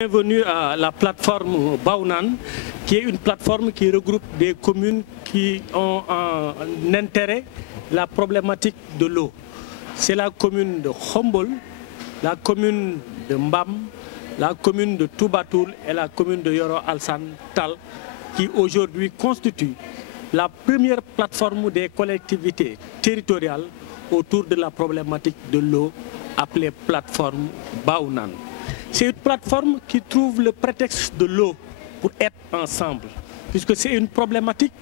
Bienvenue à la plateforme Baounan, qui est une plateforme qui regroupe des communes qui ont en intérêt la problématique de l'eau. C'est la commune de Khombol, la commune de Mbam, la commune de Toubatoul et la commune de Yoro Alsan Tal qui aujourd'hui constituent la première plateforme des collectivités territoriales autour de la problématique de l'eau appelée plateforme Baounan. C'est une plateforme qui trouve le prétexte de l'eau pour être ensemble, puisque c'est une problématique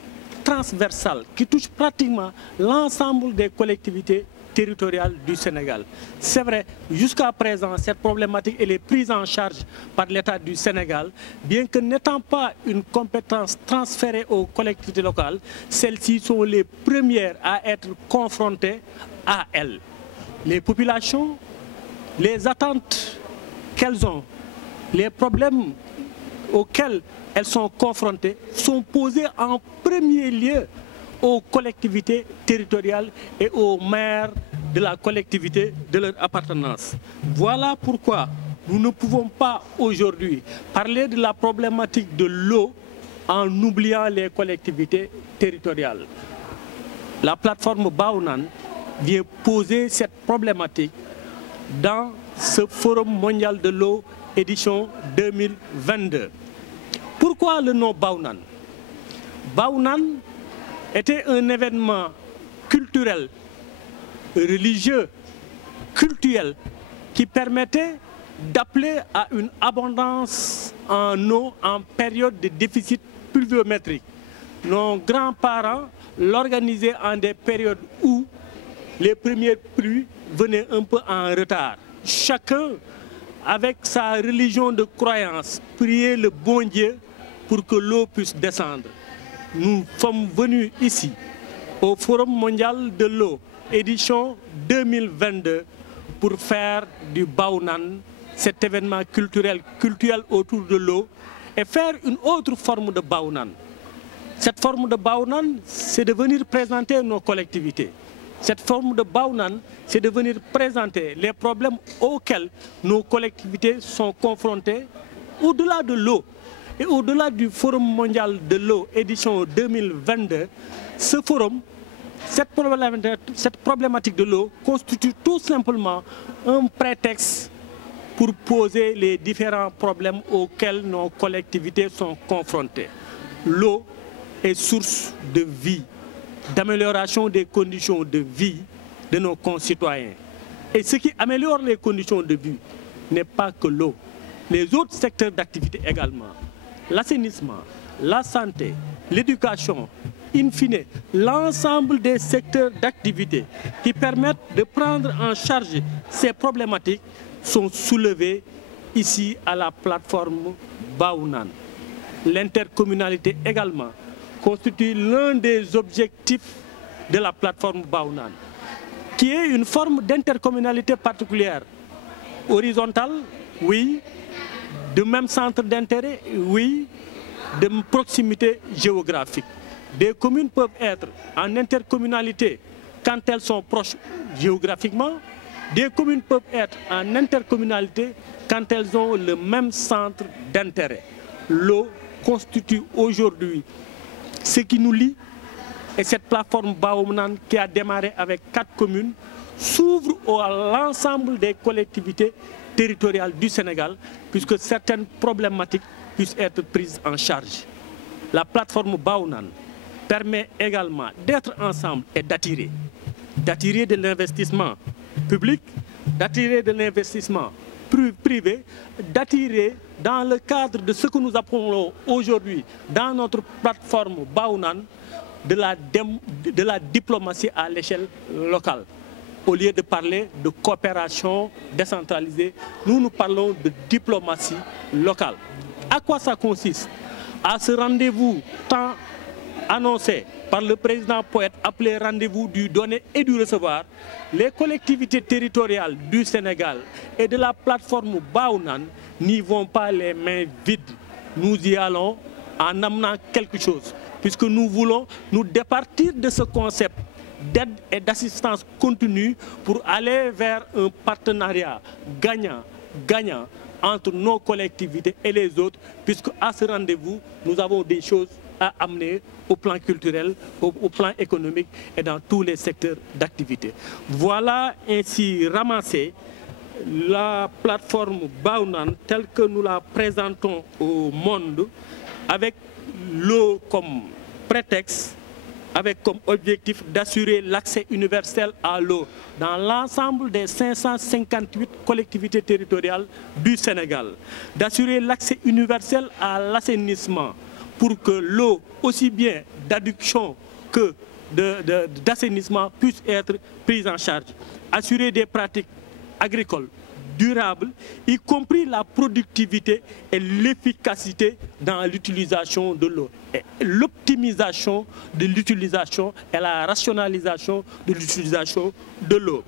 transversale qui touche pratiquement l'ensemble des collectivités territoriales du Sénégal. C'est vrai, jusqu'à présent, cette problématique elle est prise en charge par l'État du Sénégal, bien que n'étant pas une compétence transférée aux collectivités locales, celles-ci sont les premières à être confrontées à elle. Les populations, les attentes qu'elles ont, les problèmes auxquels elles sont confrontées sont posés en premier lieu aux collectivités territoriales et aux maires de la collectivité de leur appartenance. Voilà pourquoi nous ne pouvons pas aujourd'hui parler de la problématique de l'eau en oubliant les collectivités territoriales. La plateforme Baounan vient poser cette problématique dans ce Forum mondial de l'eau édition 2022. Pourquoi le nom Baounan? Baounan était un événement culturel, religieux, culturel qui permettait d'appeler à une abondance en eau en période de déficit pluviométrique. Nos grands-parents l'organisaient en des périodes où les premières pluies venaient un peu en retard. Chacun, avec sa religion de croyance, priait le bon Dieu pour que l'eau puisse descendre. Nous sommes venus ici, au Forum mondial de l'eau, édition 2022, pour faire du Baounan, cet événement culturel autour de l'eau, et faire une autre forme de Baounan. Cette forme de Baounan, c'est de venir présenter nos collectivités. Cette forme de Baounan, c'est de venir présenter les problèmes auxquels nos collectivités sont confrontées au-delà de l'eau. Et au-delà du Forum mondial de l'eau, édition 2022, ce forum, cette problématique de l'eau constitue tout simplement un prétexte pour poser les différents problèmes auxquels nos collectivités sont confrontées. L'eau est source de vie, d'amélioration des conditions de vie de nos concitoyens. Et ce qui améliore les conditions de vie n'est pas que l'eau. Les autres secteurs d'activité également, l'assainissement, la santé, l'éducation, in fine, l'ensemble des secteurs d'activité qui permettent de prendre en charge ces problématiques sont soulevés ici à la plateforme Baounan. L'intercommunalité également constitue l'un des objectifs de la plateforme Baounan, qui est une forme d'intercommunalité particulière. Horizontale, oui. De même centre d'intérêt, oui. De proximité géographique. Des communes peuvent être en intercommunalité quand elles sont proches géographiquement. Des communes peuvent être en intercommunalité quand elles ont le même centre d'intérêt. L'eau constitue aujourd'hui ce qui nous lie, et cette plateforme Baounan qui a démarré avec 4 communes s'ouvre à l'ensemble des collectivités territoriales du Sénégal, puisque certaines problématiques puissent être prises en charge. La plateforme Baounan permet également d'être ensemble et d'attirer de l'investissement public, d'attirer de l'investissement privé, d'attirer dans le cadre de ce que nous appelons aujourd'hui dans notre plateforme Baounan de la diplomatie à l'échelle locale. Au lieu de parler de coopération décentralisée, nous parlons de diplomatie locale. À quoi ça consiste? À ce rendez-vous tant annoncé par le président poète, appelé rendez-vous du donner et du recevoir, les collectivités territoriales du Sénégal et de la plateforme Baounan n'y vont pas les mains vides. Nous y allons en amenant quelque chose, puisque nous voulons nous départir de ce concept d'aide et d'assistance continue pour aller vers un partenariat gagnant-gagnant entre nos collectivités et les autres, puisque à ce rendez-vous, nous avons des choses à amener au plan culturel, au plan économique et dans tous les secteurs d'activité. Voilà ainsi ramassée la plateforme Baounan telle que nous la présentons au monde, avec l'eau comme prétexte, avec comme objectif d'assurer l'accès universel à l'eau dans l'ensemble des 558 collectivités territoriales du Sénégal, d'assurer l'accès universel à l'assainissement pour que l'eau, aussi bien d'adduction que d'assainissement, puisse être prise en charge, assurer des pratiques agricoles durables, y compris la productivité et l'efficacité dans l'utilisation de l'eau. L'optimisation de l'utilisation et la rationalisation de l'utilisation de l'eau.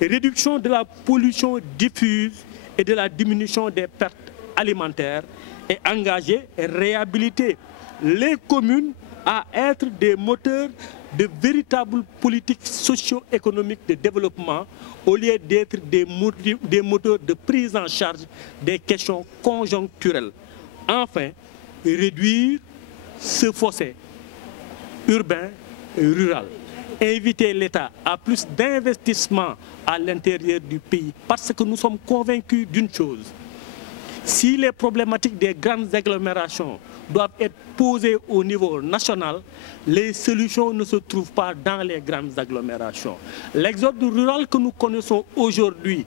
Réduction de la pollution diffuse et de la diminution des pertes alimentaires et engager et réhabiliter les communes à être des moteurs de véritables politiques socio-économiques de développement au lieu d'être des moteurs de prise en charge des questions conjoncturelles. Enfin, réduire ce fossé urbain et rural. Inviter l'État à plus d'investissements à l'intérieur du pays parce que nous sommes convaincus d'une chose. Si les problématiques des grandes agglomérations doivent être posées au niveau national, les solutions ne se trouvent pas dans les grandes agglomérations. L'exode rural que nous connaissons aujourd'hui,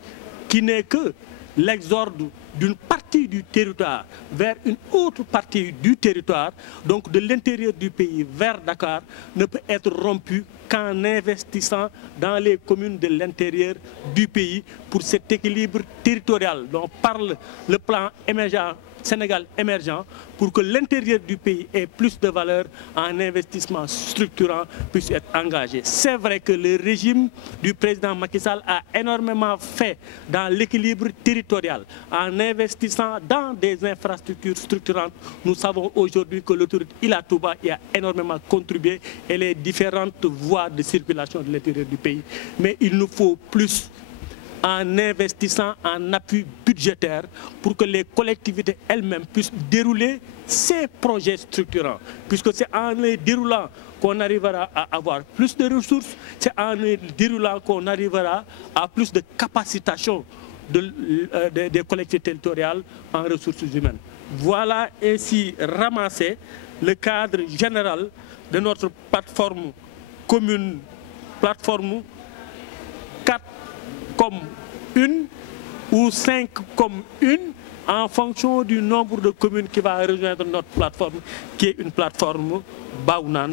qui n'est que l'exode d'une partie du territoire vers une autre partie du territoire, donc de l'intérieur du pays vers Dakar, ne peut être rompu qu'en investissant dans les communes de l'intérieur du pays pour cet équilibre territorial dont parle le plan émergent, Sénégal émergent, pour que l'intérieur du pays ait plus de valeur en investissement structurant puisse être engagé. C'est vrai que le régime du président Macky Sall a énormément fait dans l'équilibre territorial en investissant dans des infrastructures structurantes. Nous savons aujourd'hui que l'autoroute Ila Touba y a énormément contribué et les différentes voies de circulation de l'intérieur du pays. Mais il nous faut plus en investissant en appui budgétaire pour que les collectivités elles-mêmes puissent dérouler ces projets structurants. Puisque c'est en les déroulant qu'on arrivera à avoir plus de ressources, c'est en les déroulant qu'on arrivera à plus de capacitation des collectivités territoriales en ressources humaines. Voilà ainsi ramassé le cadre général de notre plateforme commune, plateforme 4 comme une ou 5 comme une en fonction du nombre de communes qui va rejoindre notre plateforme qui est une plateforme Baounan.